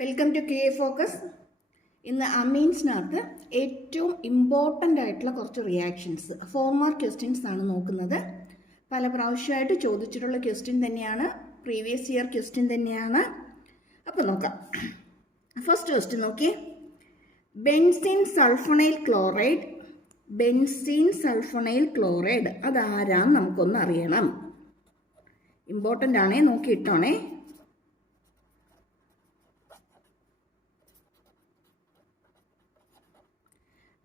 Welcome to QA focus. ഇന്ന് അമീൻസിനകത്ത് ഏറ്റവും important ആയിട്ടുള്ള കുറച്ച് റിയാക്ഷൻസ് 4 മാർക്ക് ക്വസ്റ്റ്യൻസ് ആണ് നോക്കുന്നത്. പല പ്രാവശ്യമായിട്ട് ചോദിച്ചിട്ടുള്ള ക്വസ്റ്റ്യൻ തന്നെയാണ്, പ്രീവിയസ് ഇയർ ക്വസ്റ്റ്യൻ തന്നെയാണ്. അപ്പോൾ നോക്കാം. ഫസ്റ്റ് ക്വസ്റ്റ്യൻ നോക്കി. ബെൻസീൻ സൾഫോണൈൽ ക്ലോറൈഡ് അതാരാന്ന് നമുക്കൊന്ന് അറിയണം. ഇമ്പോർട്ടൻ്റ് ആണേ, നോക്കിയിട്ടോണേ.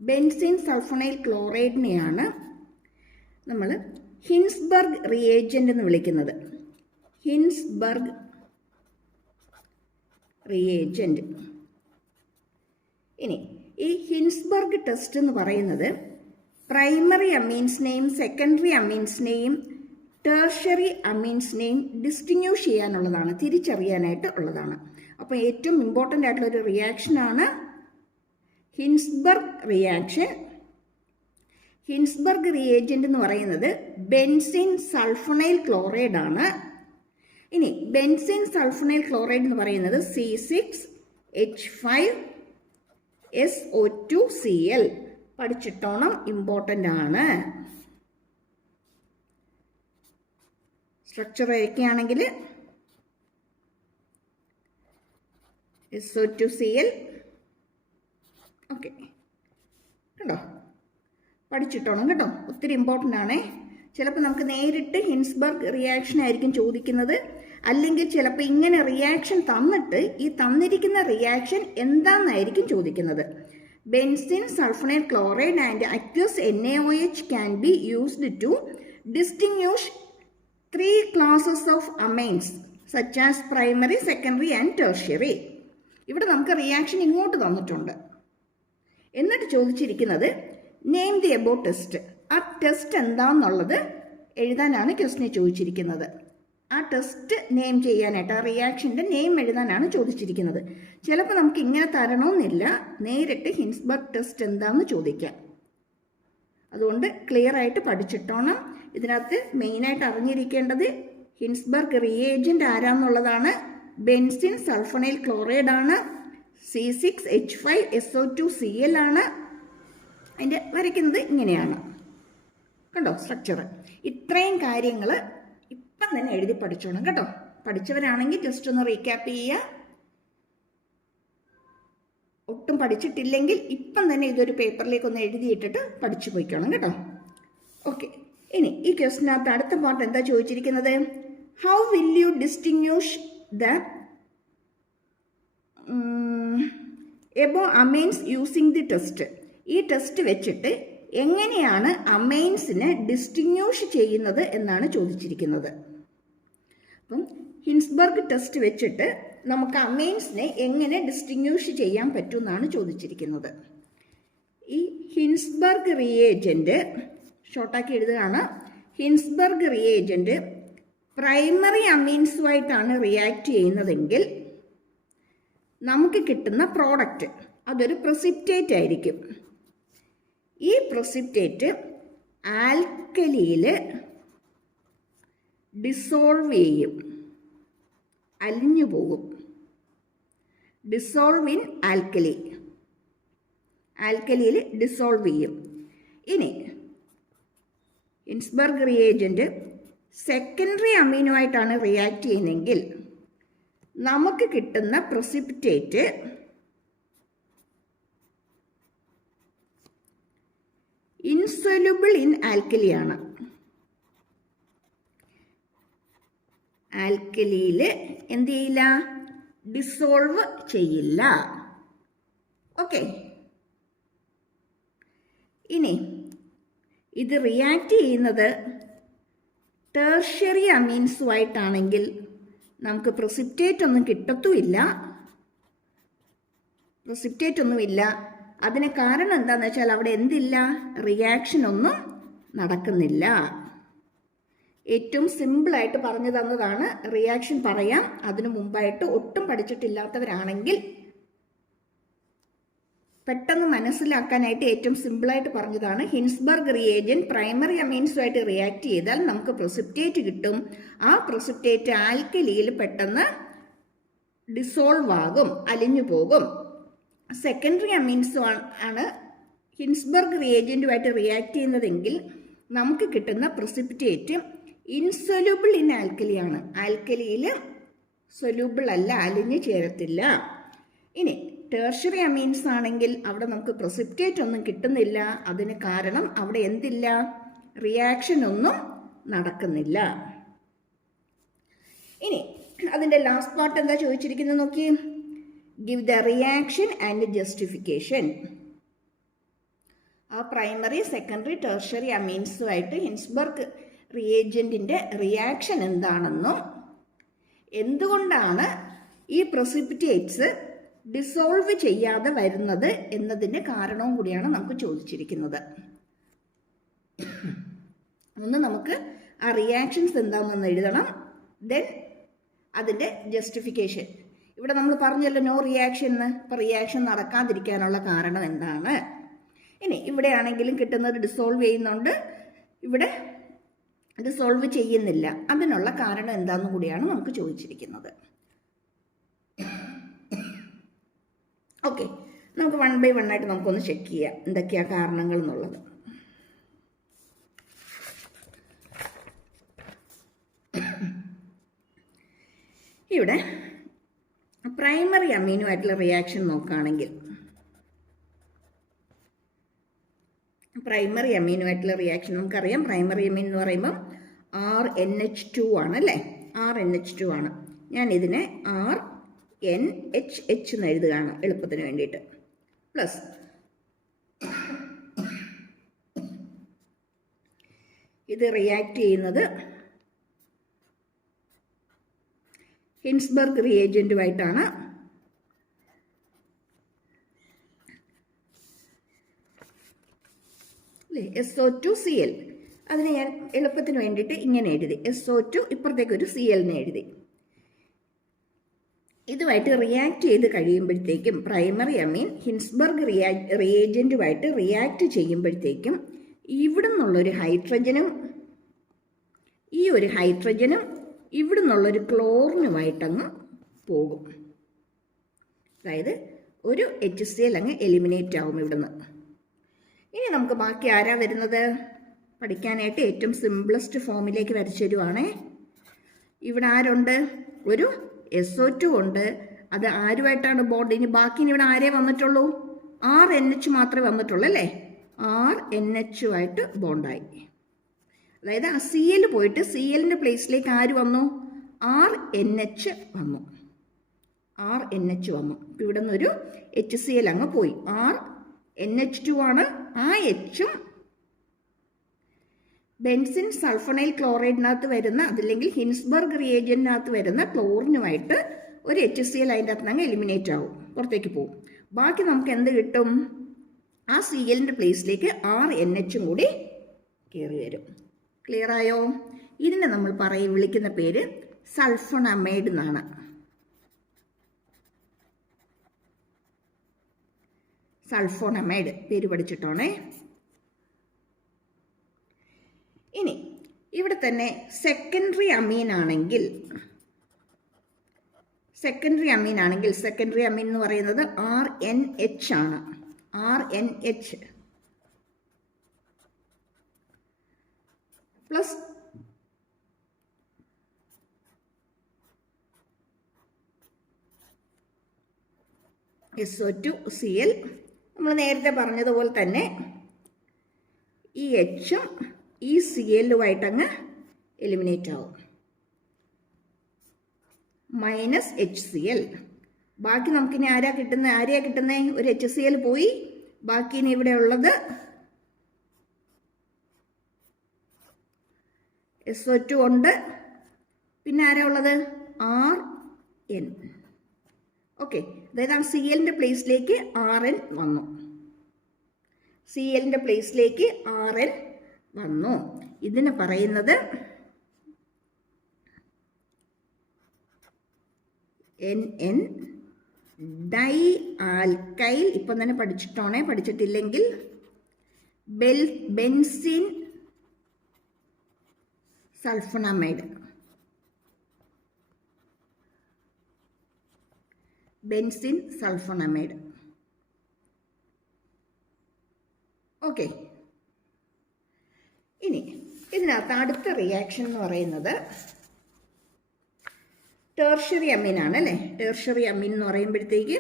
ബെൻസീൻ സൾഫോണൈൽ ക്ലോറൈഡിനെയാണ് നമ്മൾ ഹിൻസ്ബർഗ് റിയേജൻ്റ് എന്ന് വിളിക്കുന്നത്. Hinsberg reagent. ഇനി ഈ ഹിൻസ്ബർഗ് ടെസ്റ്റ് എന്ന് പറയുന്നത് പ്രൈമറി അമീൻസിനെയും സെക്കൻഡറി അമീൻസിനെയും ടേർഷ്യറി അമീൻസിനെയും ഡിസ്റ്റിങ്യൂഷ് ചെയ്യാനുള്ളതാണ്, തിരിച്ചറിയാനായിട്ട് ഉള്ളതാണ്. അപ്പോൾ ഏറ്റവും ഇമ്പോർട്ടൻ്റ് ആയിട്ടുള്ള ഒരു റിയാക്ഷനാണ് ഹിൻസ്ബർഗ് റിയാക്ഷൻ. ഹിൻസ്ബർഗ് റിയേജൻ്റ് എന്ന് പറയുന്നത് ബെൻസീൻ സൾഫോണൈൽ ക്ലോറൈഡ് ആണ്. ഇനി ബെൻസീൻ സൾഫോണൈൽ ക്ലോറൈഡ് എന്ന് പറയുന്നത് C6H5SO2Cl. പഠിച്ചിട്ടോണം, ഇമ്പോർട്ടൻ്റ് ആണ്. സ്ട്രക്ചർ വയ്ക്കുകയാണെങ്കിൽ SO2Cl. ഓക്കെ, കേട്ടോ, പഠിച്ചിട്ടോണം കേട്ടോ, ഒത്തിരി ഇമ്പോർട്ടൻ്റ് ആണേ. ചിലപ്പോൾ നമുക്ക് നേരിട്ട് ഹിൻസ്ബർഗ് റിയാക്ഷൻ ആയിരിക്കും ചോദിക്കുന്നത്, അല്ലെങ്കിൽ ചിലപ്പോൾ ഇങ്ങനെ റിയാക്ഷൻ തന്നിട്ട് ഈ തന്നിരിക്കുന്ന റിയാക്ഷൻ എന്താണെന്നായിരിക്കും ചോദിക്കുന്നത്. Benzene sulfonyl chloride and aqueous NaOH can be used to distinguish 3 classes of amines such as primary, secondary and tertiary. ഇവിടെ നമുക്ക് റിയാക്ഷൻ ഇങ്ങോട്ട് തന്നിട്ടുണ്ട്. എന്നിട്ട് ചോദിച്ചിരിക്കുന്നത് നെയിം ദി എബോ ടെസ്റ്റ്. ആ ടെസ്റ്റ് എന്താണെന്നുള്ളത് എഴുതാനാണ് ക്വസ്റ്റിനെ ചോദിച്ചിരിക്കുന്നത്. ആ ടെസ്റ്റ് നെയിം ചെയ്യാനായിട്ട്, ആ റിയാക്ഷൻ്റെ നെയിം എഴുതാനാണ് ചോദിച്ചിരിക്കുന്നത്. ചിലപ്പോൾ നമുക്ക് ഇങ്ങനെ തരണമെന്നില്ല, നേരിട്ട് ഹിൻസ്ബർഗ് ടെസ്റ്റ് എന്താണെന്ന് ചോദിക്കാം. അതുകൊണ്ട് ക്ലിയർ ആയിട്ട് പഠിച്ചിട്ടോണം. ഇതിനകത്ത് മെയിനായിട്ട് അറിഞ്ഞിരിക്കേണ്ടത് Hinsberg reagent ആരാന്നുള്ളതാണ്. Benzene sulfonyl chloride ആണ്. C6H5SO2Cl ആണ്. അതിൻ്റെ വരയ്ക്കുന്നത് ഇങ്ങനെയാണ്, കണ്ടോ സ്ട്രക്ചർ. ഇത്രയും കാര്യങ്ങൾ ഇപ്പം തന്നെ എഴുതി പഠിച്ചോണം കേട്ടോ. പഠിച്ചവരാണെങ്കിൽ ജസ്റ്റ് ഒന്ന് റീക്യാപ്പ് ചെയ്യുക. ഒട്ടും പഠിച്ചിട്ടില്ലെങ്കിൽ ഇപ്പം തന്നെ ഇതൊരു പേപ്പറിലേക്ക് ഒന്ന് എഴുതിയിട്ടിട്ട് പഠിച്ചു പോയിക്കണം കേട്ടോ. ഓക്കെ, ഇനി ഈ ക്വസ്റ്റിനകത്ത് അടുത്ത പാർട്ട് എന്താ ചോദിച്ചിരിക്കുന്നത്? How will U distinguish the above amines using the test. ഈ ടെസ്റ്റ് വെച്ചിട്ട് എങ്ങനെയാണ് അമൈൻസിനെ ഡിസ്റ്റിങ്യൂഷ് ചെയ്യുന്നത് എന്നാണ് ചോദിച്ചിരിക്കുന്നത്. അപ്പം ഹിൻസ്ബർഗ് ടെസ്റ്റ് വെച്ചിട്ട് നമുക്ക് അമൈൻസിനെ എങ്ങനെ ഡിസ്റ്റിങ്യൂഷ് ചെയ്യാൻ പറ്റുമെന്നാണ് ചോദിച്ചിരിക്കുന്നത്. ഈ ഹിൻസ്ബർഗ് റിയേജൻ്റ് ഷോർട്ടാക്കി എഴുതുകയാണ്. ഹിൻസ്ബർഗ് റിയേജൻ്റ് പ്രൈമറി അമീൻസുമായിട്ടാണ് റിയാക്ട് ചെയ്യുന്നതെങ്കിൽ നമുക്ക് കിട്ടുന്ന പ്രോഡക്റ്റ് അതൊരു പ്രസിപ്റ്റേറ്റ് ആയിരിക്കും. ഈ പ്രസിപ്റ്റേറ്റ് ആൽക്കലിയിൽ ഡിസോൾവ് ചെയ്യും, അലിഞ്ഞു പോകും. ഡിസോൾവ് ഇൻ ആൽക്കലി, ആൽക്കലിയിൽ ഡിസോൾവ് ചെയ്യും. ഇനി ഹിൻസ്ബർഗ് റിയേജൻ്റ് സെക്കൻഡറി അമീനുമായിട്ടാണ് റിയാക്ട് ചെയ്യുന്നതെങ്കിൽ നമുക്ക് കിട്ടുന്ന പ്രസിപ്പിറ്റേറ്റ് ഇൻസൊല്യൂബിൾ ഇൻ ആൽക്കലിയാണ്. ആൽക്കലിയിൽ എന്ത് ചെയ്യില്ല? ഡിസോൾവ് ചെയ്യില്ല. ഓക്കെ, ഇനി ഇത് റിയാക്ട് ചെയ്യുന്നത് ടേർഷ്യറി അമീൻസുമായിട്ടാണെങ്കിൽ നമുക്ക് പ്രസിപ്റ്റേറ്റ് ഒന്നും കിട്ടത്തുമില്ല. അതിന് കാരണം എന്താണെന്ന് വെച്ചാൽ അവിടെ എന്തില്ല? റിയാക്ഷൻ ഒന്നും നടക്കുന്നില്ല. ഏറ്റവും സിമ്പിളായിട്ട് പറഞ്ഞു തന്നതാണ്. റിയാക്ഷൻ പറയാം. അതിനു മുമ്പായിട്ട് ഒട്ടും പഠിച്ചിട്ടില്ലാത്തവരാണെങ്കിൽ പെട്ടെന്ന് മനസ്സിലാക്കാനായിട്ട് ഏറ്റവും സിമ്പിളായിട്ട് പറഞ്ഞതാണ്. ഹിൻസ്ബർഗ് റിയേജന്റ് പ്രൈമറി അമീൻസുമായിട്ട് റിയാക്ട് ചെയ്താൽ നമുക്ക് പ്രസിപ്റ്റേറ്റ് കിട്ടും. ആ പ്രസിപ്റ്റേറ്റ് ആൽക്കലിയിൽ പെട്ടെന്ന് ഡിസോൾവ് ആകും, അലിഞ്ഞു പോകും. സെക്കൻഡറി അമീൻസ് ആണ് ഹിൻസ്ബർഗ് റിയേജൻറ്റുമായിട്ട് റിയാക്ട് ചെയ്യുന്നതെങ്കിൽ നമുക്ക് കിട്ടുന്ന പ്രസിപ്പിറ്റേറ്റ് ഇൻസൊല്യൂബിൾ ഇൻ ആൽക്കലിയാണ്. ആൽക്കലിയിൽ സൊല്യൂബിൾ അല്ല, അലിഞ്ഞു ചേരത്തില്ല. ഇനി ടേർഷ്യറി അമീൻസ് ആണെങ്കിൽ അവിടെ നമുക്ക് പ്രസിപ്പിറ്റേറ്റ് ഒന്നും കിട്ടുന്നില്ല. അതിന് കാരണം അവിടെ എന്തില്ല, റിയാക്ഷൻ ഒന്നും നടക്കുന്നില്ല. ഇനി അതിൻ്റെ ലാസ്റ്റ് പാർട്ട് എന്താ ചോദിച്ചിരിക്കുന്നത് നോക്കി. Give the reaction and justification. ആ പ്രൈമറി, സെക്കൻഡറി, ടെർഷ്യറി അമീൻസുമായിട്ട് ഹിൻസ്ബർഗ് റിയേജൻറ്റിൻ്റെ റിയാക്ഷൻ എന്താണെന്നും എന്തുകൊണ്ടാണ് ഈ പ്രസിപ്പിറ്റേറ്റ്സ് ഡിസോൾവ് ചെയ്യാതെ വരുന്നത് എന്നതിൻ്റെ കാരണവും കൂടിയാണ് നമുക്ക് ചോദിച്ചിരിക്കുന്നത്. ഒന്ന് നമുക്ക് ആ റിയാക്ഷൻസ് എന്താണെന്ന് എഴുതണം. ദെൻ അതിൻ്റെ ജസ്റ്റിഫിക്കേഷൻ. ഇവിടെ നമ്മൾ പറഞ്ഞല്ലോ നോ റിയാക്ഷൻ എന്ന്. ഇപ്പോൾ റിയാക്ഷൻ നടക്കാതിരിക്കാനുള്ള കാരണം എന്താണ്? ഇനി ഇവിടെ ആണെങ്കിലും കിട്ടുന്നത് ഡിസോൾവ് ചെയ്യുന്നുണ്ട്, ഇവിടെ ഡിസോൾവ് ചെയ്യുന്നില്ല. അതിനുള്ള കാരണം എന്താണെന്ന് കൂടിയാണ് നമുക്ക് ചോദിച്ചിരിക്കുന്നത്. ഓക്കെ, നമുക്ക് 1 by 1 ആയിട്ട് നമുക്കൊന്ന് ചെക്ക് ചെയ്യാം എന്തൊക്കെയാ കാരണങ്ങൾ എന്നുള്ളത്. ഇവിടെ പ്രൈമറി അമീനുമായിട്ടുള്ള റിയാക്ഷൻ നോക്കുകയാണെങ്കിൽ, പ്രൈമറി അമീനുമായിട്ടുള്ള റിയാക്ഷൻ നമുക്കറിയാം. പ്രൈമറി അമീൻ എന്ന് പറയുമ്പം RNH2 ആണ് അല്ലേ, RNH2 ആണ്. ഞാൻ ഇതിനെ RNHH എന്ന് എഴുതുകയാണ് എളുപ്പത്തിന് വേണ്ടിയിട്ട്. പ്ലസ് ഇത് റിയാക്ട് ചെയ്യുന്നത് ഹിൻസ്ബർഗ് റിയേജൻറ്റുമായിട്ടാണ്. അല്ലേ, SO2Cl. അതിന് ഞാൻ എളുപ്പത്തിന് വേണ്ടിയിട്ട് ഇങ്ങനെ എഴുതി, SO2 ഇപ്പുറത്തേക്ക് ഒരു Cl എഴുതി. ഇതുമായിട്ട് റിയാക്ട് ചെയ്ത് കഴിയുമ്പോഴത്തേക്കും പ്രൈമറി അമീൻ ഹിൻസ്ബർഗ് റിയേജൻറ്റുമായിട്ട് റിയാക്ട് ചെയ്യുമ്പോഴത്തേക്കും ഇവിടെ നിന്നുള്ളൊരു ഹൈഡ്രജനും ഈ ഒരു ഹൈഡ്രജനും ഇവിടെ നിന്നുള്ളൊരു ക്ലോറിനുമായിട്ടങ്ങ് പോകും. അതായത് ഒരു HCl അങ്ങ് എലിമിനേറ്റ് ആവും ഇവിടുന്ന്. ഇനി നമുക്ക് ബാക്കി ആരാ വരുന്നത്? പഠിക്കാനായിട്ട് ഏറ്റവും സിംപ്ലസ്റ്റ് ഫോമിലേക്ക് വരച്ചു തരുവാണേ. ഇവിടെ ആരുണ്ട്? ഒരു SO2 ഉണ്ട്. അത് ആരുമായിട്ടാണ് ബോണ്ട്? ഇനി ബാക്കി ഇവിടെ ആരേ വന്നിട്ടുള്ളൂ? RNH മാത്രമേ വന്നിട്ടുള്ളൂ അല്ലേ. RNHുമായിട്ട് ബോണ്ടായി. അതായത് ആ Cl പോയിട്ട് Clൻ്റെ പ്ലേസിലേക്ക് ആര് വന്നു? RNH വന്നു. RNH വന്നു. ഇപ്പം ഇവിടെ നിന്നൊരു HCl അങ്ങ് പോയി. RNH2 ആണ്. ആ എച്ചും ബെൻസിൻ സൾഫണൈൽ ക്ലോറൈഡിനകത്ത് വരുന്ന, അതില്ലെങ്കിൽ ഹിൻസ്ബർഗ് റിയേജൻറ്റിനകത്ത് വരുന്ന ക്ലോറിനുമായിട്ട് ഒരു HCl അതിൻ്റെ അകത്ത് നിന്ന് എലിമിനേറ്റ് ആവും, പുറത്തേക്ക് പോകും. ബാക്കി നമുക്ക് എന്ത് കിട്ടും? ആ Clൻ്റെ പ്ലേസിലേക്ക് RNHും കൂടി കയറി വരും. ക്ലിയർ ആയോ? ഇതിനെ നമ്മൾ വിളിക്കുന്ന പേര് സൾഫോണമൈഡ് എന്നാണ്. സൾഫോണമൈഡ് പേര് പഠിച്ചിട്ടോണേ. ഇനി ഇവിടെ തന്നെ സെക്കൻഡറി അമീൻ ആണെങ്കിൽ സെക്കൻഡറി അമീൻ എന്ന് പറയുന്നത് RNH ആണ്. RNH plus SO2Cl. നമ്മൾ നേരത്തെ പറഞ്ഞതുപോലെ തന്നെ ഈ എച്ചും ഈ Clുമായിട്ടങ്ങ് എലിമിനേറ്റ് ആവും. -HCl. ബാക്കി നമുക്കിനി ആരെയാ കിട്ടുന്നത്? ഒരു HCl പോയി. ബാക്കി ഇനി ഇവിടെ ഉള്ളത് SO2 ഉണ്ട്. പിന്നെ ആരാ ഉള്ളത്? RN. ഓക്കെ, അതായത് ആ Clൻ്റെ പ്ലേസിലേക്ക് RN വന്നു. Clൻ്റെ പ്ലേസിലേക്ക് RN വന്നു. ഇതിന് പറയുന്നത് NN ഡൈ ആൽക്കൈൽ. ഇപ്പം തന്നെ പഠിച്ചിട്ടോണേ, പഠിച്ചിട്ടില്ലെങ്കിൽ benzene sulfonamide. Benzene sulfonamide. Okay, ഇനി ഇതിനകത്ത് അടുത്ത റിയാക്ഷൻ എന്ന് പറയുന്നത് ടെർഷ്യറി അമീനാണ് അല്ലേ. ടെർഷ്യറി അമീൻ എന്ന് പറയുമ്പോഴത്തേക്ക്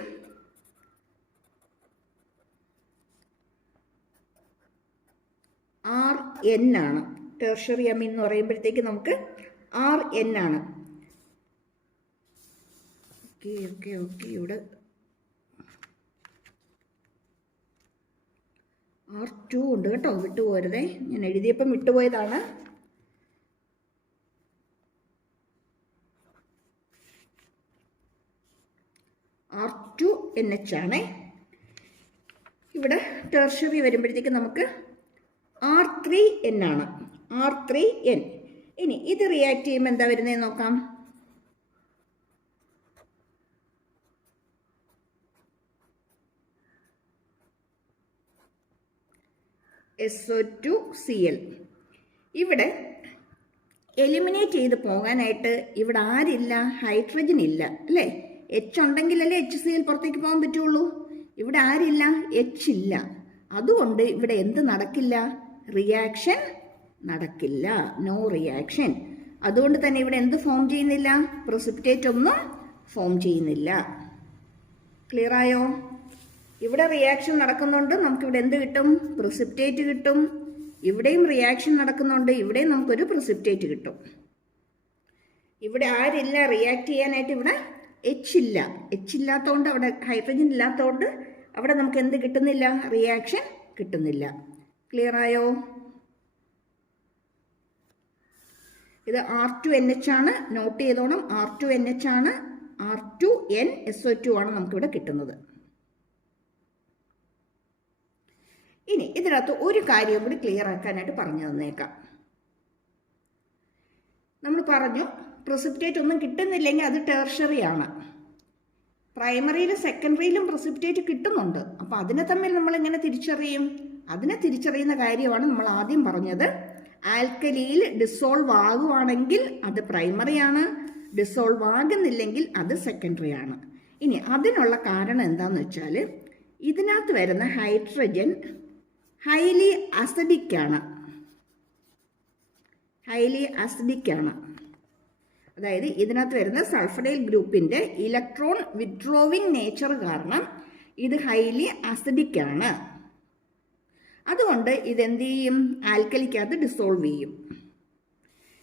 RN ആണ്. ടെർഷ്യറി അമീൻ എന്ന് പറയുമ്പോഴത്തേക്ക് നമുക്ക് RN ആണ്. ഓക്കെ ഓക്കെ ഓക്കെ, ഇവിടെ R2 ഉണ്ട് കേട്ടോ, വിട്ടുപോരുതേ. ഞാൻ എഴുതിയപ്പം വിട്ടുപോയതാണ്. R2NH ആണേ. ഇവിടെ ടെർഷ്യറി വരുമ്പോഴത്തേക്ക് നമുക്ക് R3N ആണ്. R3N. ഇനി ഇത് റിയാക്ട് ചെയ്യുമ്പോൾ എന്താ വരുന്നതെന്ന് നോക്കാം. SO2Cl. ഇവിടെ എലിമിനേറ്റ് ചെയ്ത് പോകാനായിട്ട് ഇവിടെ ആരില്ല, ഹൈഡ്രജൻ ഇല്ല അല്ലേ. H ഉണ്ടെങ്കിലല്ലേ HCl പുറത്തേക്ക് പോകാൻ പറ്റുള്ളൂ. ഇവിടെ ആരില്ല, H ഇല്ല. അതുകൊണ്ട് ഇവിടെ എന്ത് നടക്കില്ല, റിയാക്ഷൻ നടക്കില്ല, നോ റിയാക്ഷൻ. അതുകൊണ്ട് തന്നെ ഇവിടെ എന്ത് ഫോം ചെയ്യുന്നില്ല, പ്രസിപ്പിറ്റേറ്റ് ഒന്നും ഫോം ചെയ്യുന്നില്ല. ക്ലിയർ ആയോ? ഇവിടെ റിയാക്ഷൻ നടക്കുന്നുണ്ട്, നമുക്കിവിടെ എന്ത് കിട്ടും, പ്രസിപ്പിറ്റേറ്റ് കിട്ടും. ഇവിടെയും റിയാക്ഷൻ നടക്കുന്നുണ്ട്, ഇവിടെയും നമുക്കൊരു പ്രസിപ്പിറ്റേറ്റ് കിട്ടും. ഇവിടെ ആരില്ല റിയാക്ട് ചെയ്യാനായിട്ട്, ഇവിടെ H ഇല്ല. H ഇല്ലാത്തതുകൊണ്ട്, അവിടെ ഹൈഡ്രജൻ ഇല്ലാത്തതുകൊണ്ട് അവിടെ നമുക്ക് എന്ത് കിട്ടുന്നില്ല, റിയാക്ഷൻ കിട്ടുന്നില്ല. ക്ലിയർ ആയോ? ഇത് R2NH ആണ്, നോട്ട് ചെയ്തോണം. R2NH ആണ്, R2NSO2 ആണ് നമുക്കിവിടെ കിട്ടുന്നത്. ഇനി ഇതിനകത്ത് ഒരു കാര്യം കൂടി ക്ലിയർ ആക്കാനായിട്ട് പറഞ്ഞു തന്നേക്കാം. നമ്മൾ പറഞ്ഞു പ്രസിപ്പിറ്റേറ്റ് ഒന്നും കിട്ടുന്നില്ലെങ്കിൽ അത് ടെർഷ്യറി ആണ്. പ്രൈമറിയിലും സെക്കൻഡറിയിലും പ്രസിപ്പിറ്റേറ്റ് കിട്ടുന്നുണ്ട്. അപ്പോൾ അതിനെ തമ്മിൽ നമ്മൾ എങ്ങനെ തിരിച്ചറിയും? അതിനെ തിരിച്ചറിയുന്ന കാര്യമാണ് നമ്മൾ ആദ്യം പറഞ്ഞത്. ആൽക്കലിയിൽ ഡിസോൾവ് ആകുവാണെങ്കിൽ അത് പ്രൈമറി ആണ്, ഡിസോൾവ് ആകുന്നില്ലെങ്കിൽ അത് സെക്കൻഡറി ആണ്. ഇനി അതിനുള്ള കാരണം എന്താണെന്ന് വെച്ചാൽ, ഇതിനകത്ത് വരുന്ന ഹൈഡ്രജൻ ഹൈലി അസിഡിക് ആണ്. ഹൈലി അസിഡിക് ആണ്. അതായത് ഇതിനകത്ത് വരുന്ന സൾഫഡൈൽ ഗ്രൂപ്പിന്റെ ഇലക്ട്രോൺ വിത്ഡ്രോവിങ് നേച്ചർ കാരണം ഇത് ഹൈലി അസിഡിക് ആണ്. അതുകൊണ്ട് ഇതെന്ത് ചെയ്യും, ആൽക്കലിക്കകത്ത് ഡിസോൾവ് ചെയ്യും.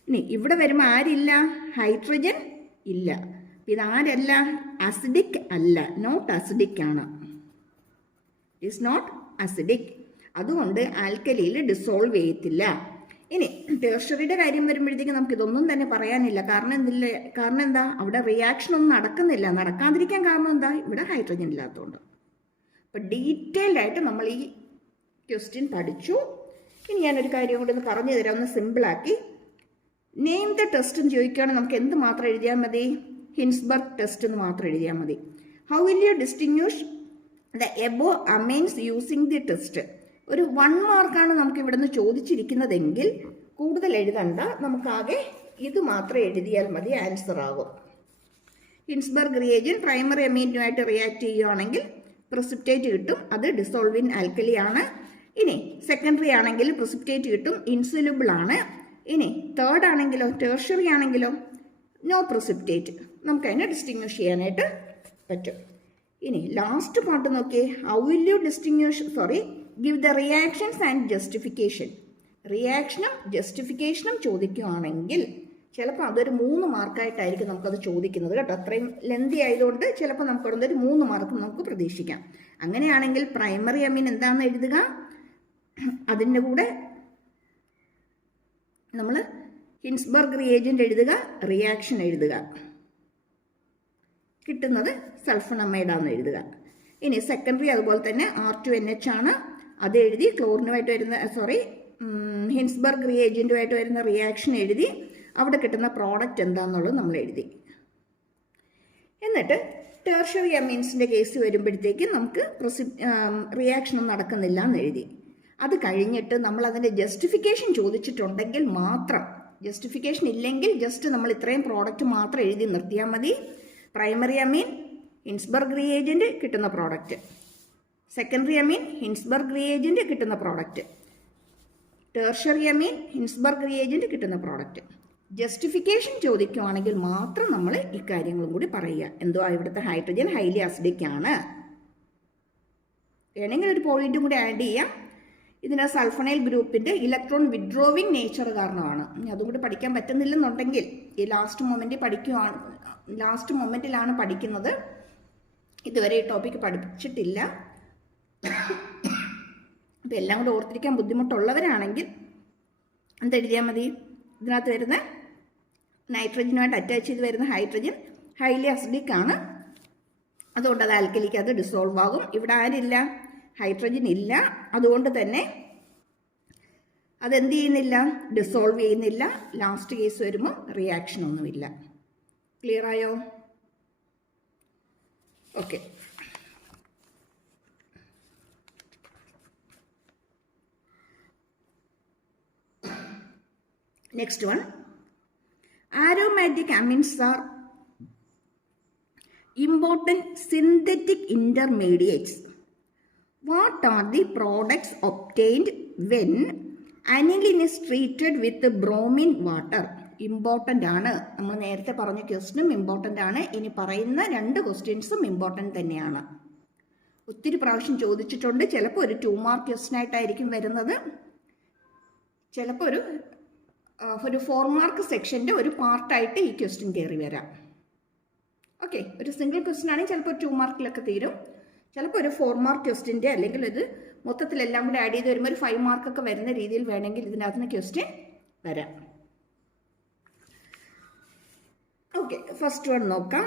ഇനി ഇവിടെ വരുമ്പോൾ ആരില്ല, ഹൈഡ്രജൻ ഇല്ല. ഇതാരല്ല, അസിഡിക് അല്ല, നോട്ട് അസിഡിക് ആണ്. It's not acidic. അതുകൊണ്ട് ആൽക്കലിയിൽ ഡിസോൾവ് ചെയ്യത്തില്ല. ഇനി ടെർഷ്യറിയുടെ കാര്യം വരുമ്പോഴത്തേക്ക് നമുക്ക് ഇതൊന്നും തന്നെ പറയാനില്ല. കാരണം എന്താ, അവിടെ റിയാക്ഷൻ ഒന്നും നടക്കുന്നില്ല. നടക്കാതിരിക്കാൻ കാരണം എന്താ, ഇവിടെ ഹൈഡ്രജൻ ഇല്ലാത്തതുകൊണ്ട്. അപ്പം ഡീറ്റെയിൽഡ് ആയിട്ട് നമ്മൾ ഈ ക്വസ്റ്റ്യൻ പഠിച്ചു. ഇനി ഞാനൊരു കാര്യം കൂടി ഒന്ന് പറഞ്ഞു തരാം, ഒന്ന് സിമ്പിളാക്കി. നെയിം ദ ടെസ്റ്റ് എന്ന് ചോദിക്കുകയാണെങ്കിൽ നമുക്ക് എന്ത് മാത്രം എഴുതിയാൽ മതി, ഹിൻസ്ബർഗ് ടെസ്റ്റ് എന്ന് മാത്രം എഴുതിയാൽ മതി. How will you distinguish the above amines using the test? ഒരു 1 മാർക്കാണ് നമുക്ക് ഇവിടുന്ന് ചോദിച്ചിരിക്കുന്നതെങ്കിൽ കൂടുതൽ എഴുതണ്ട, നമുക്കാകെ ഇത് മാത്രം എഴുതിയാൽ മതി, ആൻസർ ആകും. ഹിൻസ്ബർഗ് റിയേജൻ പ്രൈമറി അമീനുമായിട്ട് റിയാക്ട് ചെയ്യുകയാണെങ്കിൽ പ്രസിപ്പിറ്റേറ്റ് കിട്ടും, അത് ഡിസോൾവ് ഇൻ ആൽക്കലി ആണ്. ഇനി സെക്കൻഡറി ആണെങ്കിൽ പ്രസിപ്പിറ്റേറ്റ് കിട്ടും, ഇൻസുലബിൾ ആണ്. ഇനി തേർഡ് ആണെങ്കിലോ, ടെർഷ്യറി ആണെങ്കിലോ നോ പ്രസിപ്പിറ്റേറ്റ്. നമുക്കതിനെ ഡിസ്റ്റിങ്വിഷ് ചെയ്യാനായിട്ട് പറ്റും. ഇനി ലാസ്റ്റ് പാർട്ട് നോക്കിയേ. How will you distinguish, give the reactions and justification. റിയാക്ഷനും ജസ്റ്റിഫിക്കേഷനും ചോദിക്കുകയാണെങ്കിൽ ചിലപ്പോൾ അതൊരു 3 മാർക്കായിട്ടായിരിക്കും നമുക്കത് ചോദിക്കുന്നത് കേട്ടോ. അത്രയും ലെന്തി ആയതുകൊണ്ട് ചിലപ്പോൾ നമുക്കവിടെ ഒരു 3 മാർക്ക് നമുക്ക് പ്രതീക്ഷിക്കാം. അങ്ങനെയാണെങ്കിൽ പ്രൈമറി അമീൻ എന്താണെന്ന് എഴുതുക, അതിൻ്റെ കൂടെ നമ്മൾ ഹിൻസ്ബർഗ് റിയേജൻ്റ് എഴുതുക, റിയാക്ഷൻ എഴുതുക, കിട്ടുന്നത് സൾഫോണമൈഡാന്ന് എഴുതുക. ഇനി സെക്കൻഡറി അതുപോലെ തന്നെ R2NH ആണ്, അത് എഴുതി. ക്ലോറിനുമായിട്ട് വരുന്ന ഹിൻസ്ബർഗ് റിയേജൻറ്റുമായിട്ട് വരുന്ന റിയാക്ഷൻ എഴുതി, അവിടെ കിട്ടുന്ന പ്രോഡക്റ്റ് എന്താണെന്നുള്ളത് നമ്മൾ എഴുതി. എന്നിട്ട് ടെർഷ്യറി അമീൻസിൻ്റെ കേസ് വരുമ്പോഴത്തേക്ക് നമുക്ക് റിയാക്ഷനൊന്നും നടക്കുന്നില്ല എന്ന് എഴുതി. അത് കഴിഞ്ഞിട്ട് നമ്മൾ അതിൻ്റെ ജസ്റ്റിഫിക്കേഷൻ ചോദിച്ചിട്ടുണ്ടെങ്കിൽ മാത്രം, ജസ്റ്റിഫിക്കേഷൻ ഇല്ലെങ്കിൽ ജസ്റ്റ് നമ്മൾ ഇത്രയും പ്രോഡക്റ്റ് മാത്രം എഴുതി നിർത്തിയാൽ മതി. പ്രൈമറി അമീൻ ഹിൻസ്ബർഗ് റിയേജൻറ്റ് കിട്ടുന്ന പ്രോഡക്റ്റ്. സെക്കൻഡറി അമീൻ ഹിൻസ്ബർഗ് റിയേജൻറ്റ് കിട്ടുന്ന പ്രോഡക്റ്റ്. ടെർഷ്യറി അമീൻ ഹിൻസ്ബർഗ് റിയേജൻറ്റ് കിട്ടുന്ന പ്രോഡക്റ്റ്. ജസ്റ്റിഫിക്കേഷൻ ചോദിക്കുവാണെങ്കിൽ മാത്രം നമ്മൾ ഇക്കാര്യങ്ങളും കൂടി പറയുക. എന്തോ ഇവിടുത്തെ ഹൈഡ്രജൻ ഹൈലി അസിഡിക് ആണ്. വേണമെങ്കിൽ ഒരു പോയിന്റും കൂടി ആഡ് ചെയ്യാം. ഇതിന് സൾഫണൈൽ ഗ്രൂപ്പിൻ്റെ ഇലക്ട്രോൺ വിഡ്രോവിങ് നേച്ചർ കാരണമാണ്. അതും കൂടി പഠിക്കാൻ പറ്റുന്നില്ലെന്നുണ്ടെങ്കിൽ ഈ ലാസ്റ്റ് മൊമെൻറ്റിലാണ് പഠിക്കുന്നത്. ഇതുവരെ ഈ ടോപ്പിക്ക് പഠിച്ചിട്ടില്ല. അപ്പോൾ എല്ലാം കൂടെ ഓർത്തിരിക്കാൻ ബുദ്ധിമുട്ടുള്ളവരാണെങ്കിൽ എന്തെഴുതിയാൽ മതി? ഇതിനകത്ത് വരുന്ന നൈട്രജനുമായിട്ട് അറ്റാച്ച് ചെയ്ത് വരുന്ന ഹൈഡ്രജൻ ഹൈലി അസിഡിക് ആണ്. അതുകൊണ്ട് അത് ആൽക്കലിക്ക് അത് ഡിസോൾവ് ആകും. ഇവിടെ ആരില്ല? ഹൈഡ്രജൻ ഇല്ല. അതുകൊണ്ട് തന്നെ അതെന്ത് ചെയ്യുന്നില്ല? ഡിസോൾവ് ചെയ്യുന്നില്ല. ലാസ്റ്റ് കേസ് വരുമ്പോൾ റിയാക്ഷൻ ഒന്നുമില്ല. ക്ലിയർ ആയോ? Okay. Next one, aromatic amines are important synthetic intermediates. What are the products obtained when aniline is treated with bromine water? Important ആണ്. നമ്മൾ നേരത്തെ പറഞ്ഞ ക്വസ്റ്റ്യനും ഇമ്പോർട്ടൻ്റ് ആണ്. ഇനി പറയുന്ന 2 ക്വസ്റ്റ്യൻസും ഇമ്പോർട്ടൻ്റ് തന്നെയാണ്. ഒത്തിരി പ്രാവശ്യം ചോദിച്ചിട്ടുണ്ട്. ചിലപ്പോൾ ഒരു 2 മാർക്ക് ക്വസ്റ്റ്യൻ ആയിട്ടായിരിക്കും വരുന്നത്. ചിലപ്പോൾ ഒരു 4 മാർക്ക് സെക്ഷൻ്റെ ഒരു പാർട്ടായിട്ട് ഈ ക്വസ്റ്റ്യൻ കയറി വരാം. ഓക്കെ, ഒരു സിംഗിൾ ക്വസ്റ്റ്യൻ ആണെങ്കിൽ ചിലപ്പോൾ 2 മാർക്കിലൊക്കെ തീരും. ചിലപ്പോൾ ഒരു 4 മാർക്ക് ക്വസ്റ്റ്യൻ്റെ അല്ലെങ്കിൽ ഇത് മൊത്തത്തിലെല്ലാം കൂടി ആഡ് ചെയ്ത് വരുമ്പോൾ ഒരു 5 മാർക്കൊക്കെ വരുന്ന രീതിയിൽ വേണമെങ്കിൽ ഇതിനകത്ത് നിന്ന് ക്വസ്റ്റ്യൻ വരാം. ഓക്കെ, ഫസ്റ്റ് വൺ നോക്കാം.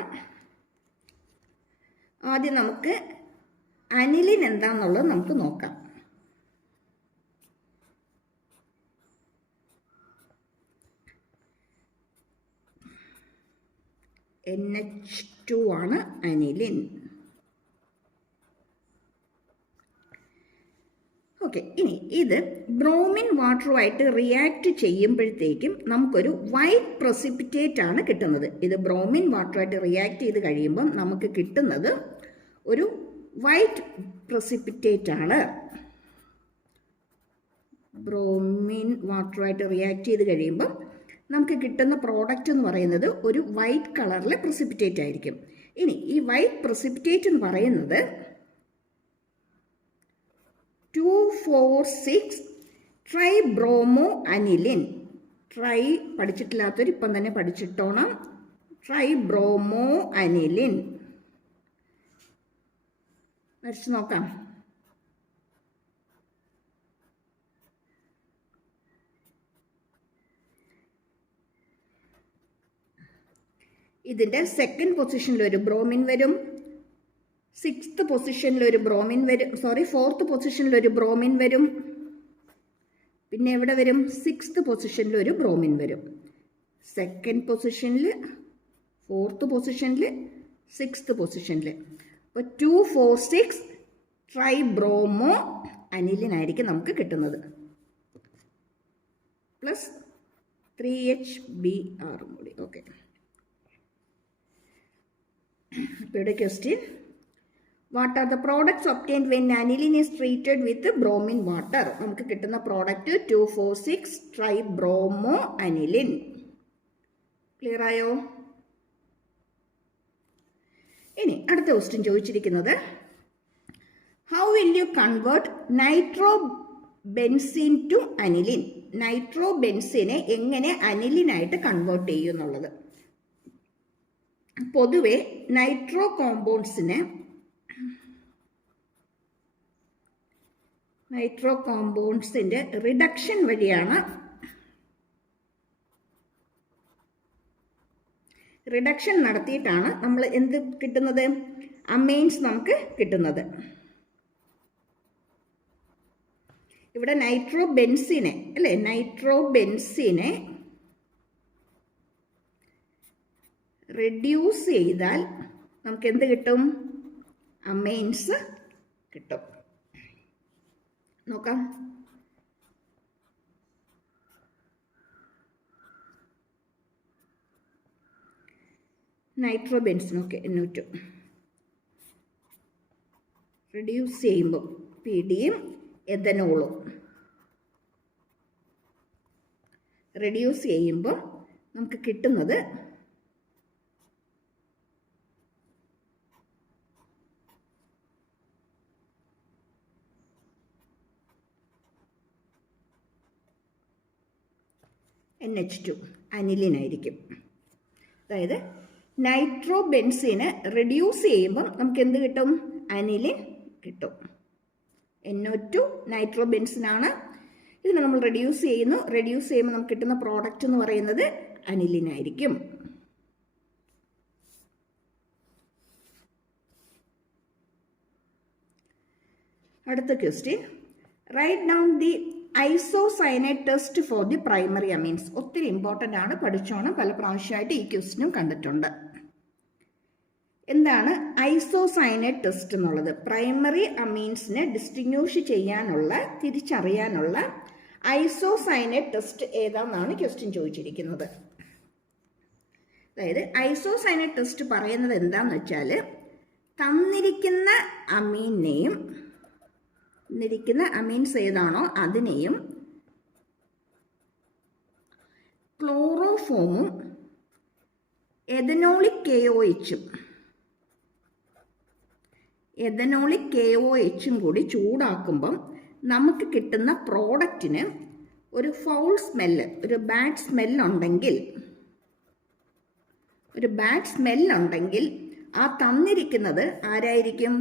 ആദ്യം നമുക്ക് അനിലിൻ എന്താണെന്നുള്ളത് നമുക്ക് നോക്കാം. NH2 ആണ് അനിലിൻ. ഓക്കെ, ഇനി ഇത് ബ്രോമിൻ വാട്ടറുമായിട്ട് റിയാക്ട് ചെയ്യുമ്പോഴത്തേക്കും നമുക്കൊരു വൈറ്റ് പ്രസിപ്പിറ്റേറ്റ് ആണ് കിട്ടുന്നത്. ഇത് ബ്രോമിൻ വാട്ടറുമായിട്ട് റിയാക്ട് ചെയ്ത് കഴിയുമ്പം നമുക്ക് കിട്ടുന്നത് ഒരു വൈറ്റ് പ്രസിപ്പിറ്റേറ്റ് ആണ്. ബ്രോമിൻ വാട്ടറുമായിട്ട് റിയാക്ട് ചെയ്ത് കഴിയുമ്പം നമുക്ക് കിട്ടുന്ന പ്രോഡക്റ്റ് എന്ന് പറയുന്നത് ഒരു വൈറ്റ് കളറിലെ പ്രസിപ്പിറ്റേറ്റ് ആയിരിക്കും. ഇനി ഈ വൈറ്റ് പ്രസിപ്പിറ്റേറ്റ് എന്ന് പറയുന്നത് 2,4,6 ട്രൈബ്രോമോ അനിലിൻ. ട്രൈ പഠിച്ചിട്ടില്ലാത്തവർ ഇപ്പം തന്നെ പഠിച്ചിട്ടോണം. ട്രൈബ്രോമോ അനിലിൻ വരച്ച് നോക്കാം. ഇതിൻ്റെ സെക്കൻഡ് പൊസിഷനിൽ ഒരു ബ്രോമിൻ വരും, 6th പൊസിഷനിൽ ഒരു ബ്രോമിൻ വരും, ഫോർത്ത് പൊസിഷനിൽ ഒരു ബ്രോമിൻ വരും. പിന്നെ എവിടെ വരും? 6th പൊസിഷനിൽ ഒരു ബ്രോമിൻ വരും. സെക്കൻഡ് പൊസിഷനിൽ, 4th പൊസിഷനിൽ, 6th പൊസിഷനിൽ. അപ്പോൾ 2,4,6 ട്രൈബ്രോമോ അനിലിൻ ആയിരിക്കും നമുക്ക് കിട്ടുന്നത്. പ്ലസ് 3HBr കൂടി. ഓക്കെ, ഇവിടെ question, what are the products obtained when aniline is treated with bromine water? നമുക്ക് കിട്ടുന്ന പ്രോഡക്റ്റ് 2,4,6 ട്രൈബ്രോമോ അനിലിൻ. ക്ലിയർ ആയോ? ഇനി അടുത്ത ക്വസ്റ്റ്യൻ ചോദിച്ചിരിക്കുന്നത്, how will you convert nitro benzene to aniline? Nitro ബെൻസീനെ എങ്ങനെ അനിലിനായിട്ട് കൺവേർട്ട് ചെയ്യും എന്നുള്ളത്. പൊതുവെ നൈട്രോ കോമ്പൗണ്ട്സിന്റെ റിഡക്ഷൻ വഴിയാണ്, റിഡക്ഷൻ നടത്തിയിട്ടാണ് നമ്മൾ എന്ത് കിട്ടുന്നത്? അമൈൻസ് നമുക്ക് കിട്ടുന്നത്. ഇവിടെ നൈട്രോ ബെൻസീനെ അല്ലേ, നൈട്രോ ബെൻസീനെ റെഡ്യൂസ് ചെയ്താൽ നമുക്ക് എന്ത് കിട്ടും? അമൈൻസ് കിട്ടും. നോക്കാം. Nitro benzene. Okay, NO2. Reduce ചെയ്യുമ്പോൾ പി ഡിയും എഥനോളും റെഡ്യൂസ് ചെയ്യുമ്പോൾ നമുക്ക് കിട്ടുന്നത് NH2 അനിലിനായിരിക്കും. അതായത് നൈട്രോബെൻസീന് റെഡ്യൂസ് ചെയ്യുമ്പം നമുക്ക് എന്ത് കിട്ടും? അനിലിൻ കിട്ടും. NO2 നൈട്രോബെൻസിനാണ്. ഇതിനെ നമ്മൾ റെഡ്യൂസ് ചെയ്യുന്നു. റെഡ്യൂസ് ചെയ്യുമ്പോൾ നമുക്ക് കിട്ടുന്ന പ്രോഡക്റ്റ് എന്ന് പറയുന്നത് അനിലിനായിരിക്കും. അടുത്ത question, write down the isocyanide test for the primary amines. ഒത്തിരി ഇമ്പോർട്ടൻ്റ് ആണ്, പഠിച്ചോണം. പല പ്രാവശ്യമായിട്ട് ഈ ക്വസ്റ്റ്യനും കണ്ടിട്ടുണ്ട്. എന്താണ് ഐസോസയനൈഡ് ടെസ്റ്റ് എന്നുള്ളത്? പ്രൈമറി അമീൻസിനെ ഡിസ്റ്റിങ്വിഷ് ചെയ്യാനുള്ള, തിരിച്ചറിയാനുള്ള ഐസോസയനൈഡ് ടെസ്റ്റ് ഏതാണെന്നാണ് ക്വസ്റ്റ്യൻ ചോദിച്ചിരിക്കുന്നത്. അതായത് ഐസോസയനൈഡ് ടെസ്റ്റ് പറയുന്നത് എന്താണെന്ന് വെച്ചാൽ, തന്നിരിക്കുന്ന അമീനെയും അമീൻസ് ഏതാണോ അതിനെയും ക്ലോറോഫോമും എഥനോളിക് KOHും കൂടി ചൂടാക്കുമ്പം നമുക്ക് കിട്ടുന്ന പ്രോഡക്റ്റിന് ഒരു ഫൗൾ സ്മെല്ല്, ഒരു ബാഡ് സ്മെല്ലുണ്ടെങ്കിൽ ആ തന്നിരിക്കുന്നത് ആരായിരിക്കും?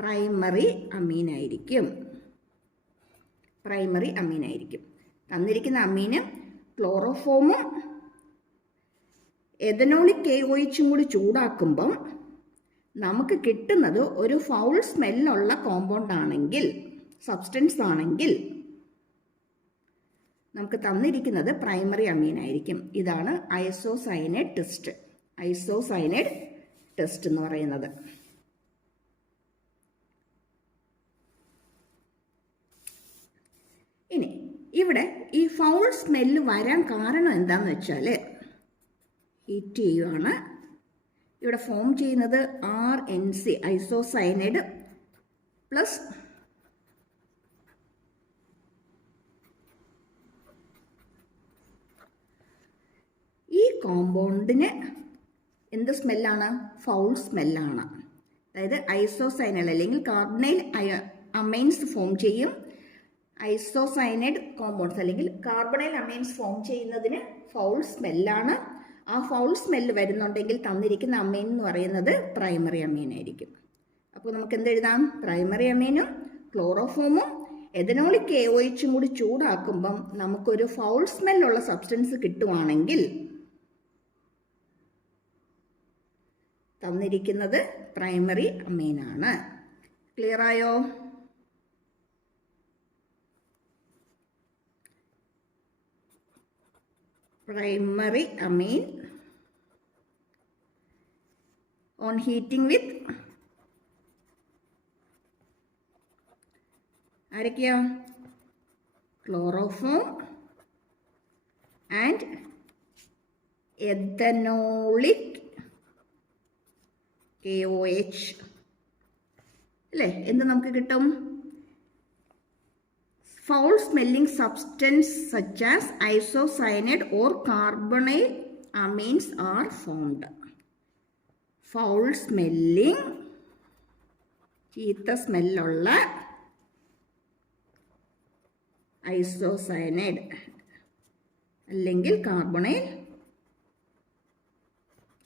പ്രൈമറി അമീനായിരിക്കും. തന്നിരിക്കുന്ന അമീന് ക്ലോറോഫോമും എഥനോളിക് KOHും കൂടി ചൂടാക്കുമ്പം നമുക്ക് കിട്ടുന്നത് ഒരു ഫൗൾ സ്മെല്ലുള്ള കോമ്പൗണ്ട് ആണെങ്കിൽ, സബ്സ്റ്റൻസ് ആണെങ്കിൽ, നമുക്ക് തന്നിരിക്കുന്നത് പ്രൈമറി അമീനായിരിക്കും. ഇതാണ് ഐസോസയനൈഡ് ടെസ്റ്റ് എന്ന് പറയുന്നത്. ഇനി ഇവിടെ ഈ ഫൗൾ സ്മെല്ല് വരാൻ കാരണം എന്താണെന്ന് വെച്ചാൽ, ഹീറ്റ് ചെയ്യുവാണ്. ഇവിടെ ഫോം ചെയ്യുന്നത് RNC ഐസോസയനൈഡ് പ്ലസ് ഈ കോമ്പൗണ്ടിന് എന്ത് സ്മെല്ലാണ്? ഫൗൾ സ്മെല്ലാണ്. അതായത് ഐസോസയനൈഡ് അല്ലെങ്കിൽ കാർബണൈൽ അമൈൻസ് ഫോം ചെയ്യും. ഐസോസയനൈഡ് കോമ്പൗണ്ട്സ് അല്ലെങ്കിൽ കാർബണൈൽ അമൈൻസ് ഫോം ചെയ്യുന്നതിന് ഫൗൾ സ്മെല്ലാണ്. ആ ഫൗൾ സ്മെല്ല് വരുന്നുണ്ടെങ്കിൽ തന്നിരിക്കുന്ന അമൈൻ എന്ന് പറയുന്നത് പ്രൈമറി അമീൻ ആയിരിക്കും. അപ്പോൾ നമുക്ക് എന്തെഴുതാം? പ്രൈമറി അമീനും ക്ലോറോഫോമും എഥനോളിക് KOHും കൂടി ചൂടാക്കുമ്പം നമുക്കൊരു ഫൗൾ സ്മെല്ലുള്ള സബ്സ്റ്റൻസ് കിട്ടുവാണെങ്കിൽ തന്നിരിക്കുന്നത് പ്രൈമറി അമീനാണ്. ക്ലിയർ ആയോ? primary amine on heating with ആരൊക്കെയാ? ക്ലോറോഫോം ആൻഡ് എഥനോളിക് KOH അല്ലേ? എന്ത് നമുക്ക് കിട്ടും? Foul smelling substance such as isocyanate or carbonyl amines are formed. Foul smelling, ചീത്ത സ്മെല്ലുള്ള isocyanate അല്ലെങ്കിൽ carbonyl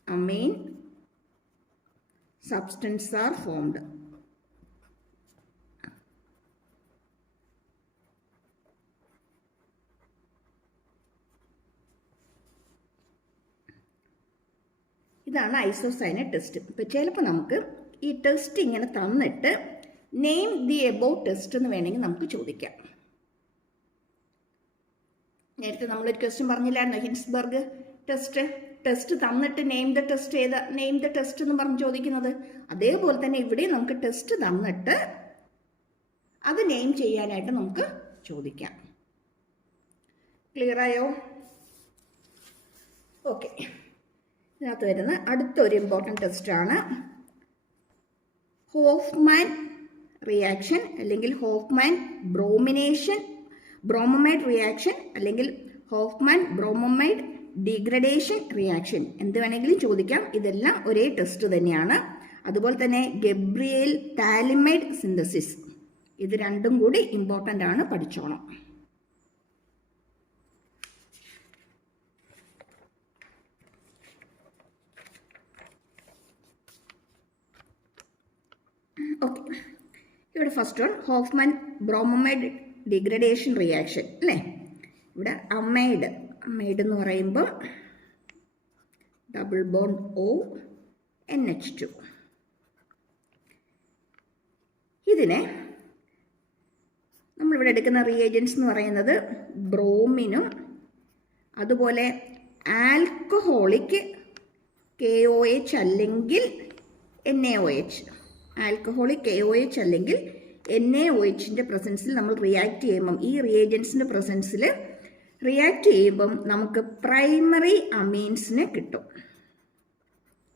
amine substance are formed. ഇതാണ് ഐസോസയനൈഡ് ടെസ്റ്റ്. ഇപ്പോൾ ചിലപ്പോൾ നമുക്ക് ഈ ടെസ്റ്റ് ഇങ്ങനെ തന്നിട്ട് നെയിം ദി എബോവ് ടെസ്റ്റ് എന്ന് വേണമെങ്കിൽ നമുക്ക് ചോദിക്കാം. നേരത്തെ നമ്മളൊരു ക്വസ്റ്റ്യൻ പറഞ്ഞില്ലായിരുന്നോ? ഹിൻസ്ബർഗ് ടെസ്റ്റ് തന്നിട്ട് നെയിം ദ ടെസ്റ്റ് എന്ന് പറഞ്ഞ് ചോദിക്കുന്നത്. അതേപോലെ തന്നെ ഇവിടെ നമുക്ക് ടെസ്റ്റ് തന്നിട്ട് അത് നെയിം ചെയ്യാനായിട്ട് നമുക്ക് ചോദിക്കാം. ക്ലിയർ ആയോ? ഓക്കെ. ഇതിനകത്ത് വരുന്ന അടുത്തൊരു ഇമ്പോർട്ടൻറ്റ് ടെസ്റ്റാണ് ഹോഫ്മാൻ റിയാക്ഷൻ, അല്ലെങ്കിൽ ഹോഫ്മാൻ ബ്രോമമൈഡ് റിയാക്ഷൻ, അല്ലെങ്കിൽ ഹോഫ്മാൻ ബ്രോമമൈഡ് ഡീഗ്രഡേഷൻ റിയാക്ഷൻ, എന്ത് വേണമെങ്കിലും ചോദിക്കാം. ഇതെല്ലാം ഒരേ ടെസ്റ്റ് തന്നെയാണ്. അതുപോലെ തന്നെ ഗബ്രിയേൽ താലിമൈഡ് സിന്തസിസ്, ഇത് രണ്ടും കൂടി ഇമ്പോർട്ടൻ്റ് ആണ്, പഠിച്ചോണം. ഓക്കെ, ഇവിടെ first one Hoffman bromamide degradation reaction അല്ലേ. ഇവിടെ അമൈഡ് എന്ന് പറയുമ്പോൾ ഡബിൾ ബോണ്ട് ONH2. ഇതിനെ നമ്മളിവിടെ എടുക്കുന്ന റിയേജൻസ് എന്ന് പറയുന്നത് ബ്രോമിനും അതുപോലെ ആൽക്കഹോളിക് KOH അല്ലെങ്കിൽ NaOH, ആൽക്കഹോളിക് KOH അല്ലെങ്കിൽ NaOHൻ്റെ പ്രസൻസിൽ നമ്മൾ റിയാക്ട് ചെയ്യുമ്പം, ഈ റിയേജൻസിൻ്റെ പ്രസൻസിൽ റിയാക്ട് ചെയ്യുമ്പം നമുക്ക് പ്രൈമറി അമീൻസിനെ കിട്ടും,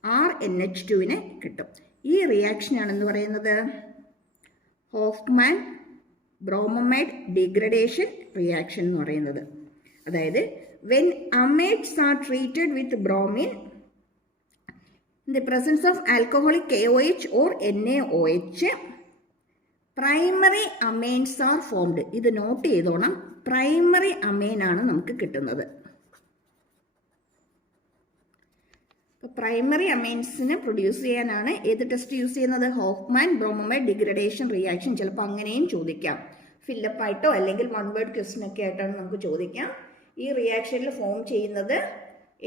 RNH2-നെ കിട്ടും. ഈ റിയാക്ഷനാണെന്ന് പറയുന്നത് ഹോഫ്മാൻ ബ്രോമമൈഡ് ഡിഗ്രഡേഷൻ റിയാക്ഷൻ എന്ന് പറയുന്നത്. അതായത് when amides R treated with bromine in the presence of alcoholic KOH or NaOH, primary amines are formed. ഇത് നോട്ട് ചെയ്തോണം, പ്രൈമറി അമൈൻ ആണ് നമുക്ക് കിട്ടുന്നത്. പ്രൈമറി അമൈൻസിനെ പ്രൊഡ്യൂസ് ചെയ്യാനാണ് ഏത് ടെസ്റ്റ് യൂസ് ചെയ്യുന്നത്? Hoffman bromamide degradation reaction. ചിലപ്പോൾ അങ്ങനെയും ചോദിക്കാം, ഫില്ലപ്പ് ആയിട്ടോ അല്ലെങ്കിൽ വൺ വേർഡ് ക്വസ്റ്റ്യൻ ഒക്കെ ആയിട്ടാണ് നമുക്ക് ചോദിക്കാം. ഈ റിയാക്ഷനിൽ ഫോം ചെയ്യുന്നത്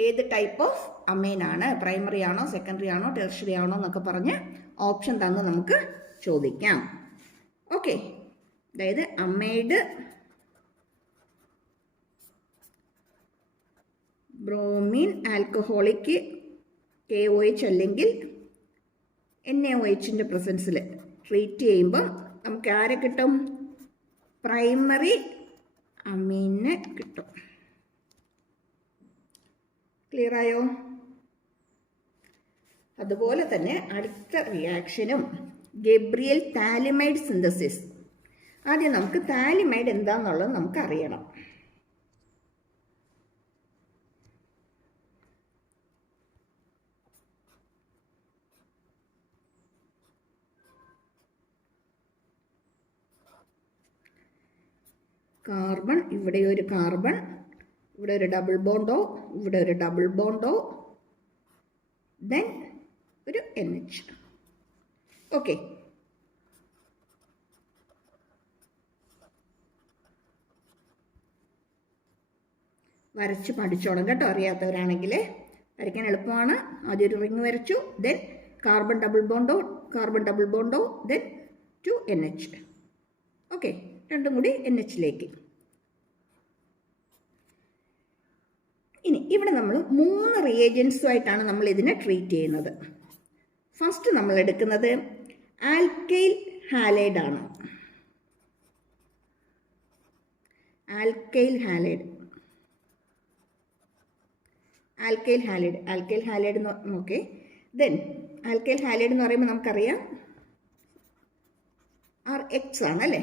ഏത് ടൈപ്പ് ഓഫ് അമൈൻ ആണ്, പ്രൈമറി ആണോ സെക്കൻഡറി ആണോ ടെർഷ്യറി ആണോ എന്നൊക്കെ പറഞ്ഞ് ഓപ്ഷൻ തന്ന് നമുക്ക് ചോദിക്കാം. ഓക്കെ, അതായത് അമൈഡ് ബ്രോമിൻ ആൽക്കഹോളിക് KOH അല്ലെങ്കിൽ NaOHൻ്റെ പ്രസൻസിൽ ട്രീറ്റ് ചെയ്യുമ്പം നമുക്ക് ആരെ കിട്ടും? പ്രൈമറി അമീനെ കിട്ടും. ക്ലിയർ ആയോ? അതുപോലെ തന്നെ അടുത്ത റിയാക്ഷനും ഗബ്രിയേൽ താലിമൈഡ് സിന്തസിസ്. ആദ്യം നമുക്ക് താലിമൈഡ് എന്താണെന്നുള്ളത് നമുക്ക് അറിയണം. കാർബൺ, ഇവിടെ ഒരു കാർബൺ, ഇവിടെ ഒരു ഡബിൾ ബോണ്ടോ, ഇവിടെ ഒരു ഡബിൾ ബോണ്ടോ, ദെൻ ഒരു NH. ഓക്കെ, വരച്ച് പഠിച്ചോണം കേട്ടോ, അറിയാത്തവരാണെങ്കിൽ. വരയ്ക്കാൻ എളുപ്പമാണ്. ആദ്യം ഒരു റിങ് വരച്ചു, ദെൻ കാർബൺ ഡബിൾ ബോണ്ടോ, ദെൻ 2 NH. ഓക്കെ, രണ്ടും കൂടി NHലേക്ക്. ഇനി ഇവിടെ നമ്മൾ 3 റിയേജൻസുമായിട്ടാണ് നമ്മൾ ഇതിനെ ട്രീറ്റ് ചെയ്യുന്നത്. ഫസ്റ്റ് നമ്മൾ എടുക്കുന്നത് ആൽക്കൈൽ ഹാലൈഡ് ആണ്. Alkyl halide okay. Then alkyl halide എന്ന് പറയുമ്പോൾ നമുക്കറിയാം RH ആണ് അല്ലേ,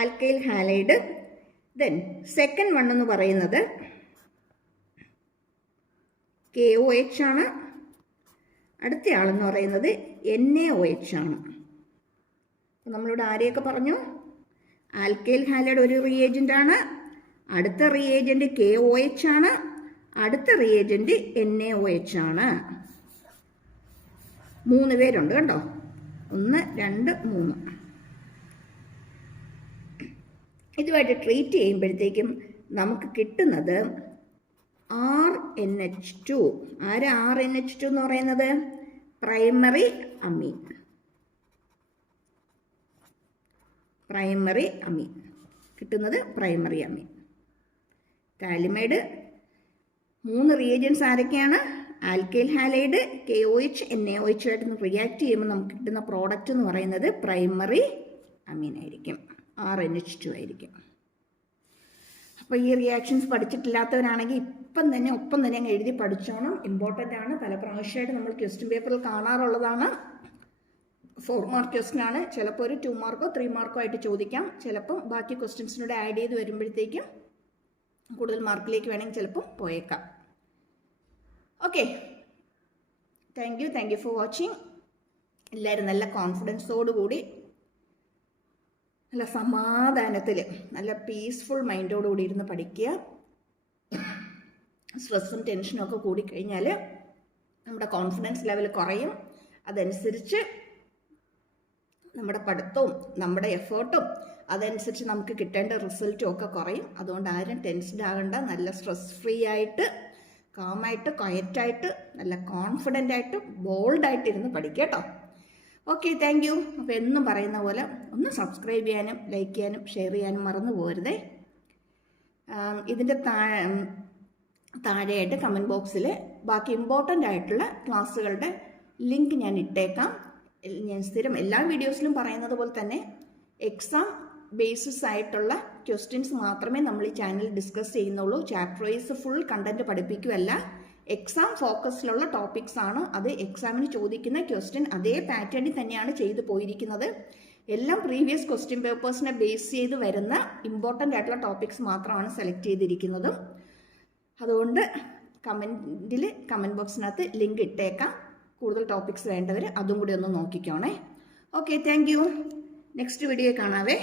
alkyl halide. Then second one എന്ന് പറയുന്നത് KOH ആണ്. അടുത്ത ആളെന്ന് പറയുന്നത് NaOH ആണ്. അപ്പോൾ നമ്മളിവിടെ ആരെയൊക്കെ പറഞ്ഞു? ആൽക്കൈൽ ഹാലൈഡ് ഒരു റിയേജൻ്റ് ആണ്, അടുത്ത റിയേജൻ്റ് KOH ആണ്, അടുത്ത റിയേജൻ്റ് NaOH ആണ്. 3 പേരുണ്ട് കേട്ടോ, 1 2 3. ഇതുമായിട്ട് ട്രീറ്റ് ചെയ്യുമ്പോഴത്തേക്കും നമുക്ക് കിട്ടുന്നത് RNH2. ആര് RNH2 എന്ന് പറയുന്നത്? പ്രൈമറി അമീൻ. കിട്ടുന്നത് പ്രൈമറി അമീൻ. താലിമൈഡ് 3 റിയേജൻസ് ആരൊക്കെയാണ്? ആൽക്കൈൽ ഹാലൈഡ്, KOH, NaOH ആയിട്ട് റിയാക്ട് ചെയ്യുമ്പോൾ നമുക്ക് കിട്ടുന്ന പ്രോഡക്റ്റ് എന്ന് പറയുന്നത് പ്രൈമറി അമീൻ ആയിരിക്കും, RNH2 ആയിരിക്കും. അപ്പോൾ ഈ റിയാക്ഷൻസ് പഠിച്ചിട്ടില്ലാത്തവരാണെങ്കിൽ ഒപ്പം തന്നെ അങ്ങ് എഴുതി പഠിച്ചോണം. ഇമ്പോർട്ടൻ്റ് ആണ്, പല പ്രാവശ്യമായിട്ട് നമ്മൾ ക്വസ്റ്റ്യൻ പേപ്പറിൽ കാണാറുള്ളതാണ്. 4 മാർക്ക് ക്വസ്റ്റ്യൻ ആണ്. ചിലപ്പോൾ ഒരു 2 മാർക്കോ 3 മാർക്കോ ആയിട്ട് ചോദിക്കാം. ചിലപ്പം ബാക്കി ക്വസ്റ്റ്യൻസിനൂടെ ആഡ് ചെയ്ത് വരുമ്പോഴത്തേക്കും കൂടുതൽ മാർക്കിലേക്ക് വേണമെങ്കിൽ ചിലപ്പം പോയേക്കാം. Okay, thank you for watching. എല്ലാവരും നല്ല കോൺഫിഡൻസോടുകൂടി, നല്ല സമാധാനത്തിൽ, നല്ല പീസ്ഫുൾ മൈൻഡോടുകൂടി ഇരുന്ന് പഠിക്കുക. സ്ട്രെസ്സും ടെൻഷനും ഒക്കെ കൂടിക്കഴിഞ്ഞാൽ നമ്മുടെ കോൺഫിഡൻസ് ലെവൽ കുറയും. അതനുസരിച്ച് നമ്മുടെ പഠിത്തവും നമ്മുടെ എഫേർട്ടും അതനുസരിച്ച് നമുക്ക് കിട്ടേണ്ട റിസൾട്ടും ഒക്കെ കുറയും. അതുകൊണ്ട് ആരും ടെൻസ്ഡ് ആകണ്ട. നല്ല സ്ട്രെസ് ഫ്രീ ആയിട്ട്, കാമായിട്ട്, ക്വയറ്റായിട്ട്, നല്ല കോൺഫിഡൻ്റ് ആയിട്ട്, ബോൾഡായിട്ട് ഇരുന്ന് പഠിക്കുക കേട്ടോ. Okay, thank U. അപ്പോൾ എന്നും പറയുന്ന പോലെ ഒന്ന് സബ്സ്ക്രൈബ് ചെയ്യാനും ലൈക്ക് ചെയ്യാനും ഷെയർ ചെയ്യാനും മറന്നു പോകരുതേ. ഇതിൻ്റെ താഴെയായിട്ട് കമൻറ്റ് ബോക്സിൽ ബാക്കി ഇമ്പോർട്ടൻ്റ് ആയിട്ടുള്ള ക്ലാസ്സുകളുടെ ലിങ്ക് ഞാൻ ഇട്ടേക്കാം. ഞാൻ സ്ഥിരം എല്ലാ വീഡിയോസിലും പറയുന്നത് പോലെ തന്നെ എക്സാം ബേസിസ് ആയിട്ടുള്ള ക്വസ്റ്റ്യൻസ് മാത്രമേ നമ്മൾ ഈ ചാനൽ ഡിസ്കസ് ചെയ്യുന്നുള്ളൂ. ചാപ്റ്റർ വൈസ് ഫുൾ കണ്ടന്റ് പഠിപ്പിക്കുകയല്ല. എക്സാം ഫോക്കസിലുള്ള ടോപ്പിക്സ് ആണ്. അത് എക്സാമിന് ചോദിക്കുന്ന ക്വസ്റ്റ്യൻ അതേ പാറ്റേണിൽ തന്നെയാണ് ചെയ്തു പോയിരിക്കുന്നത്. എല്ലാം പ്രീവിയസ് ക്വസ്റ്റ്യൻ പേപ്പേഴ്സിനെ ബേസ് ചെയ്ത് വരുന്ന ഇമ്പോർട്ടൻ്റ് ആയിട്ടുള്ള ടോപ്പിക്സ് മാത്രമാണ് സെലക്ട് ചെയ്തിരിക്കുന്നത്. അതുകൊണ്ട് കമൻറ്റ് ബോക്സിനകത്ത് ലിങ്ക് ഇട്ടേക്കാം. കൂടുതൽ ടോപ്പിക്സ് വേണ്ടവർ അതും കൂടി ഒന്ന് നോക്കിക്കോണേ. Okay, thank you. Next video കാണാവേ.